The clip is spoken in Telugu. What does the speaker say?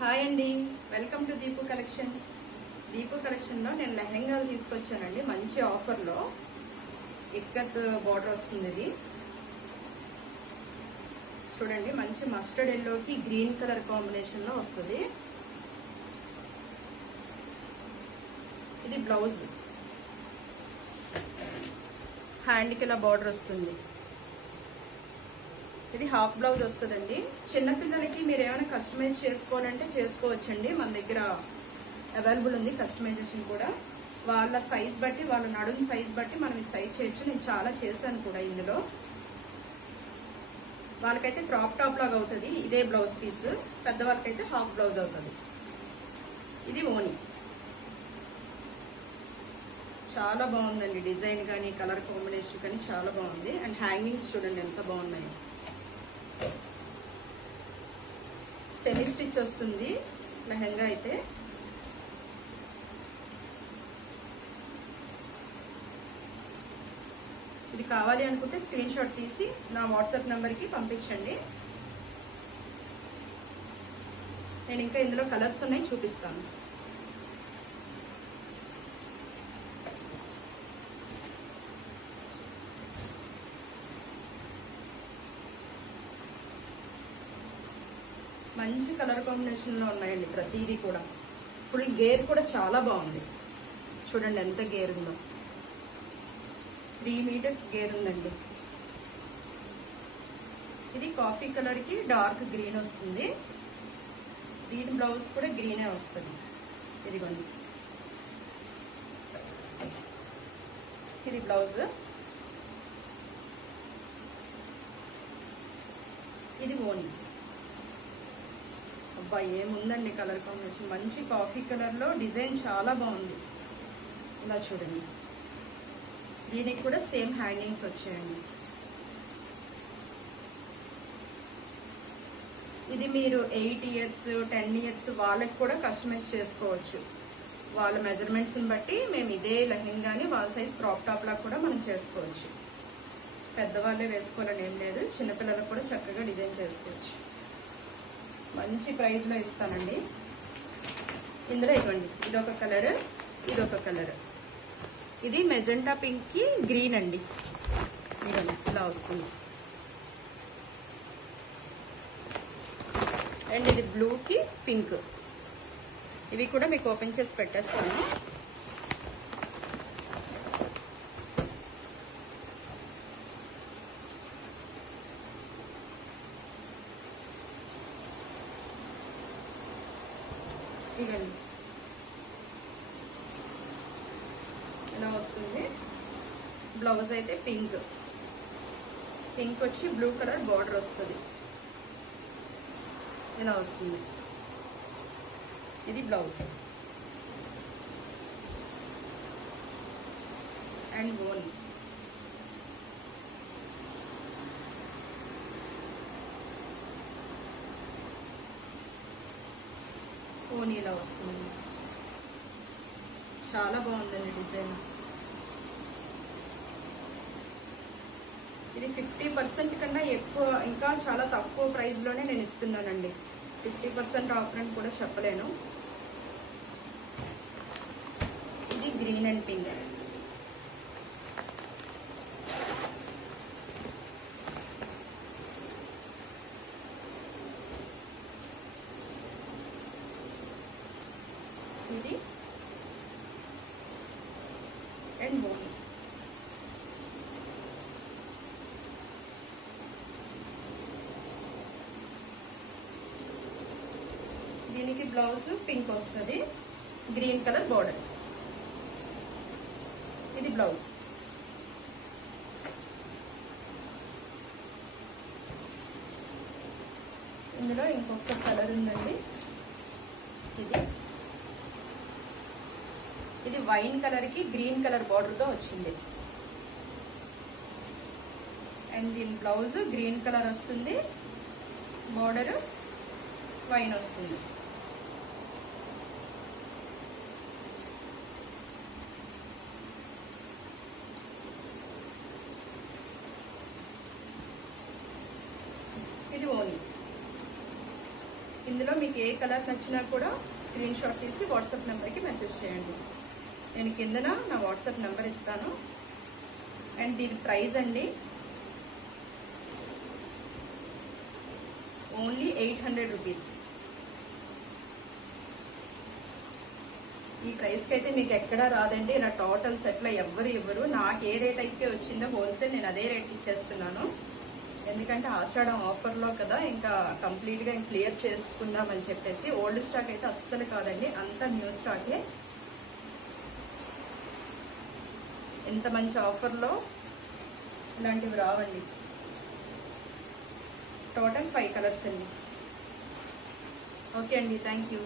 హాయ్ అండి, welcome to Deepu collection. Deepu కలెక్షన్లో నేను లెహెంగాలు తీసుకొచ్చానండి. మంచి ఆఫర్లో ఇక్కత్ బార్డర్ వస్తుంది. ఇది చూడండి, మంచి మస్టర్డ్ ఎల్లోకి గ్రీన్ కలర్ కాంబినేషన్లో వస్తుంది. ఇది బ్లౌజ్, హ్యాండ్కి ఇలా బార్డర్ వస్తుంది. ఇది హాఫ్ బ్లౌజ్ వస్తుందండి. చిన్నపిల్లలకి మీరు ఏమైనా కస్టమైజ్ చేసుకోవాలంటే చేసుకోవచ్చండి. మన దగ్గర అవైలబుల్ ఉంది కస్టమైజేషన్ కూడా. వాళ్ళ సైజ్ బట్టి, వాళ్ళ నడుము సైజ్ బట్టి మనం ఈ సైజ్ చేయొచ్చు. నేను చాలా చేశాను కూడా ఇందులో. వాళ్ళకైతే క్రాప్ టాప్ లాగా అవుతుంది ఇదే బ్లౌజ్ పీస్, పెద్దవాళ్ళకైతే హాఫ్ బ్లౌజ్ అవుతుంది. ఇది ఓని, చాలా బాగుందండి. డిజైన్ కానీ కలర్ కాంబినేషన్ కానీ చాలా బాగుంది. అండ్ హ్యాంగింగ్స్ చూడండి ఎంత బాగున్నాయి. సెమీ స్టిచ్ వస్తుంది లెహంగా అయితే. ఇది కావాలి అనుకుంటే స్క్రీన్ షాట్ తీసి నా వాట్సాప్ నంబర్కి పంపించండి. నేను ఇంకా ఇందులో కలర్స్ ఉన్నాయి, చూపిస్తాను. మంచి కలర్ కాంబినేషన్లో ఉన్నాయండి ప్రతిదీ కూడా. ఫుల్ గేర్ కూడా చాలా బాగుంది. చూడండి ఎంత గేర్ ఉందో, 3 మీటర్స్ గేర్ ఉందండి. ఇది కాఫీ కలర్కి డార్క్ గ్రీన్ వస్తుంది. దీని బ్లౌజ్ కూడా గ్రీనే వస్తుంది. ఇదిగోండి, ఇది బ్లౌజ్. ఇది ఓని. అబ్బా ఏముందండి కలర్ కాంబినేషన్. మంచి కాఫీ కలర్లో డిజైన్ చాలా బాగుంది. ఇలా చూడండి, దీనికి కూడా సేమ్ హ్యాంగింగ్స్ వచ్చాయండి. ఇది మీరు 8 ఇయర్స్ 10 ఇయర్స్ వాళ్ళకి కూడా కస్టమైజ్ చేసుకోవచ్చు. వాళ్ళ మెజర్మెంట్స్ని బట్టి మేము ఇదే లెహెంగాని వాళ్ళ సైజ్ క్రాప్ టాప్ లాగా కూడా మనం చేసుకోవచ్చు. పెద్దవాళ్ళే వేసుకోవాలని ఏం లేదు, చిన్నపిల్లలకు కూడా చక్కగా డిజైన్ చేసుకోవచ్చు. మంచి ప్రైస్లో ఇస్తానండి. ఇందులో ఇవ్వండి, ఇదొక కలర్, ఇదొక కలర్. ఇది మెజెంటా పింక్కి గ్రీన్ అండి. ఇవ్వండి, ఇలా వస్తుంది. అండ్ ఇది బ్లూకి పింక్. ఇవి కూడా మీకు ఓపెన్ చేసి పెట్టేస్తాను. ఇవ్వండి, ఇలా వస్తుంది. బ్లౌజ్ అయితే పింక్ వచ్చి బ్లూ కలర్ బార్డర్ వస్తుంది. ఇలా వస్తుంది. ఇది బ్లౌజ్ అండ్ ఓని. ఓని ఇలా వస్తుంది. చాలా బాగుందండి డిజైన్. ఇది 50% కన్నా ఎక్కువ, ఇంకా చాలా తక్కువ ప్రైస్లోనే నేను ఇస్తున్నానండి. 50% ఆఫర్ అని కూడా చెప్పలేను. ఇది గ్రీన్ అండ్ పింక్. ఇది అండ్ ఓని. దీనికి బ్లౌజ్ పింక్ వస్తుంది, గ్రీన్ కలర్ బార్డర్. ఇది బ్లౌజ్. ఇందులో ఇంకొక కలర్ ఉందండి. ఇది వైన్ కలర్ కి గ్రీన్ కలర్ బార్డర్ తో వచ్చింది. అండ్ దీని బ్లౌజ్ గ్రీన్ కలర్ వస్తుంది, బార్డర్ వైన్ వస్తుంది. ఇది ఓని. ఇందులో మీకు ఏ కలర్ నచ్చినా కూడా స్క్రీన్ షాట్ తీసి వాట్సాప్ నెంబర్కి మెసేజ్ చేయండి. నేను కిందన నా వాట్సాప్ నెంబర్ ఇస్తాను. అండ్ దీని ప్రైస్ అండి ఓన్లీ 800 రూపీస్. ఈ ప్రైస్కి అయితే మీకు ఎక్కడా రాదండి. నా టోటల్ సెట్లో ఎవ్వరు ఇవ్వరు. నాకు ఏ రేట్ అయితే వచ్చిందో హోల్సేల్ నేను అదే రేట్ ఇచ్చేస్తున్నాను. ఎందుకంటే ఆషాఢం ఆఫర్లో కదా, ఇంకా కంప్లీట్గా క్లియర్ చేసుకుందామని చెప్పేసి. ఓల్డ్ స్టాక్ అయితే అస్సలు కాదండి, అంతా న్యూ స్టాకే. ఇంత మంచి ఆఫర్లో ఇలాంటివి రావండి. టోటల్ 5 కలర్స్ అండి. ఓకే అండి, థ్యాంక్ యూ.